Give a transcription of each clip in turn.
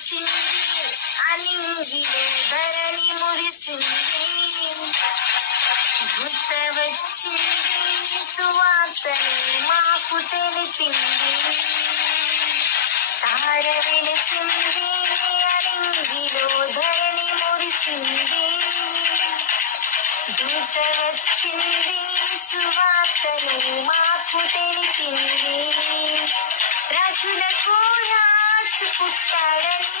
వెలసింది అనింగిలో ధరణి మురిసింది గుర్త వచ్చింది సువార్తని మాకు తెలిపింది తార వెలిసింది అనింగిలో ధరణి మురిసింది దూత వచ్చింది సువార్తను మాకు తెలిపింది రాజులకు రాజు పుట్టాడని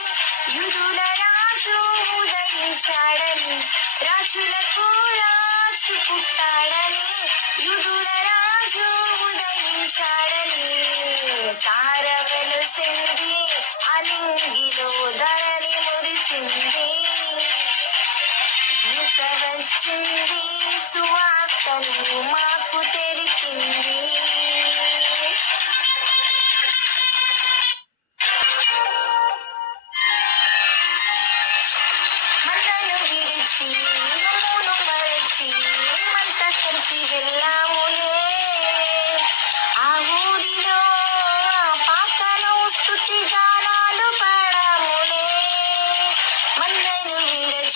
యుదుల రాజు ఉదయించాడని రాజులకు రాజు పుట్టాడని యుదుల రాజు ఉదయించాడని తార వెలసింది అలింగిలో ధరని మురిసింది. దూత వచ్చింది సువార్తను మాకు తెలిపింది.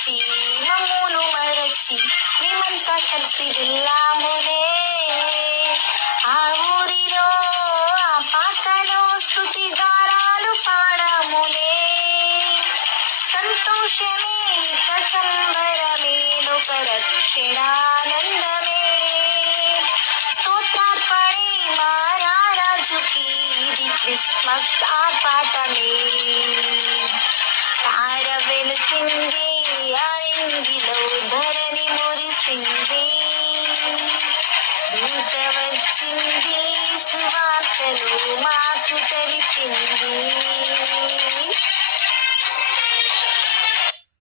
విడచి మమ్మును మరచి మేమంతా కలిసి వెళ్ళాములే. ఆ ఊరిలో ఆ పాటలో స్థుతి గారాలు పాడాములే. సంతోషమే ఇక సంబరమే లోక రక్షణానందమే స్తోత్రార్పణే మారారాజుకి ఇది క్రిస్మస్ ఆర్పాటమే తార వెలిసింది ఆరింగిలో ధరణి మురిసింది దూత వచ్చింది సువార్తలు మాకు తెలిపింది